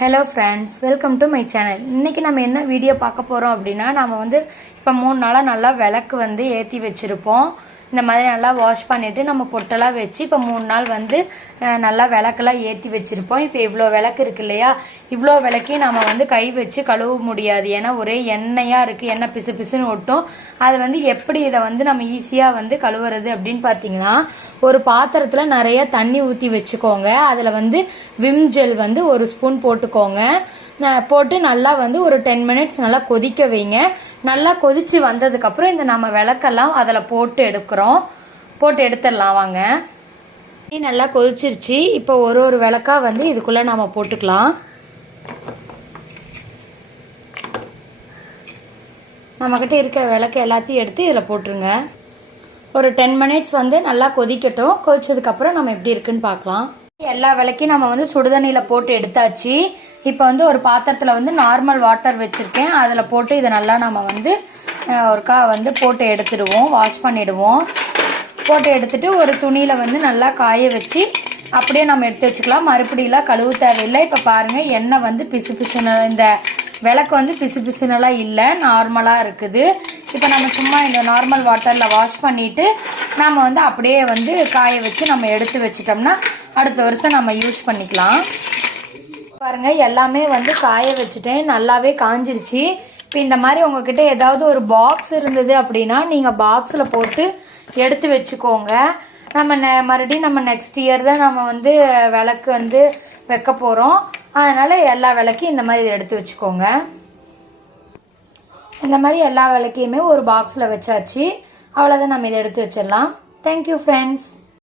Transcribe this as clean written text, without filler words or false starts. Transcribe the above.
Hello friends, welcome to my channel. இன்றைக்கி நம்ம என்ன வீடியோ பார்க்க போகிறோம் அப்படின்னா, நம்ம இப்போ 3 நாளாக நல்லா விளக்கு ஏற்றி வச்சுருப்போம். இந்த மாதிரி நல்லா வாஷ் பண்ணிவிட்டு நம்ம பொட்டெல்லாம் வச்சு இப்போ 3 நாள் நல்லா விளக்கெல்லாம் ஏற்றி வச்சுருப்போம். இப்போ இவ்வளோ விளக்கு இருக்கு இல்லையா, இவ்வளோ விளக்கையும் நம்ம கை வச்சு கழுவ முடியாது. ஏன்னா ஒரே எண்ணெயாக இருக்குது, எண்ணெய் பிசு பிசுன்னு ஒட்டும். அது எப்படி இதை நம்ம ஈஸியாக கழுவுறது அப்படின்னு பார்த்தீங்கன்னா, ஒரு பாத்திரத்தில் நிறைய தண்ணி ஊற்றி வச்சுக்கோங்க. அதில் விம் ஜெல் 1 ஸ்பூன் போட்டுக்கோங்க. போட்டு நல்லா ஒரு 10 மினிட்ஸ் நல்லா கொதிக்க வைங்க. நல்லா கொதிச்சு வந்ததுக்கப்புறம் இந்த நம்ம விளக்கெல்லாம் அதில் போட்டு எடுத்துடலாம். வாங்க, நல்லா கொதிச்சிருச்சு. இப்போ ஒரு விளக்கா இதுக்குள்ளே நம்ம போட்டுக்கலாம். நம்மக்கிட்ட இருக்க விளக்கு எல்லாத்தையும் எடுத்து இதில் போட்டுருங்க. ஒரு 10 மினிட்ஸ் நல்லா கொதிக்கட்டும். கொதிச்சதுக்கப்புறம் நம்ம எப்படி இருக்குன்னு பார்க்கலாம். எல்லா விளக்கையும் நம்ம சுடுதண்ணியில் போட்டு எடுத்தாச்சு. இப்போ ஒரு பாத்திரத்தில் நார்மல் வாட்டர் வச்சுருக்கேன். அதில் போட்டு இதை நல்லா நம்ம ஒருக்கா போட்டு எடுத்துடுவோம், வாஷ் பண்ணிடுவோம். போட்டு எடுத்துட்டு ஒரு துணியில் நல்லா காய வச்சு அப்படியே நம்ம எடுத்து வச்சுக்கலாம். மறுபடியெல்லாம் கழுவு தேவையில்லை. இப்போ பாருங்கள், எண்ணெய் பிசு பிசுன இந்த விளக்கு பிசு பிசுனெல்லாம் இல்லை, நார்மலாக இருக்குது. இப்போ நம்ம சும்மா இந்த நார்மல் வாட்டரில் வாஷ் பண்ணிவிட்டு நம்ம அப்படியே காய வச்சு நம்ம எடுத்து வச்சிட்டோம்னா அடுத்த வருஷம் நம்ம யூஸ் பண்ணிக்கலாம். பாருங்க, எல்லாமே காய வச்சுட்டேன், நல்லாவே காஞ்சிருச்சு. இப்போ இந்த மாதிரி உங்ககிட்ட ஏதாவது ஒரு பாக்ஸ் இருந்தது அப்படின்னா நீங்கள் பாக்ஸில் போட்டு எடுத்து வச்சுக்கோங்க. மறுபடியும் நம்ம நெக்ஸ்ட் இயர் தான் நம்ம விளக்கு வைக்க போகிறோம். அதனால் எல்லா விளக்கையும் இந்த மாதிரி எடுத்து வச்சுக்கோங்க. இந்த மாதிரி எல்லா விளக்கையுமே ஒரு பாக்ஸில் வச்சாச்சு. அவ்வளோதான், நம்ம இதை எடுத்து வச்சிடலாம். Thank you friends.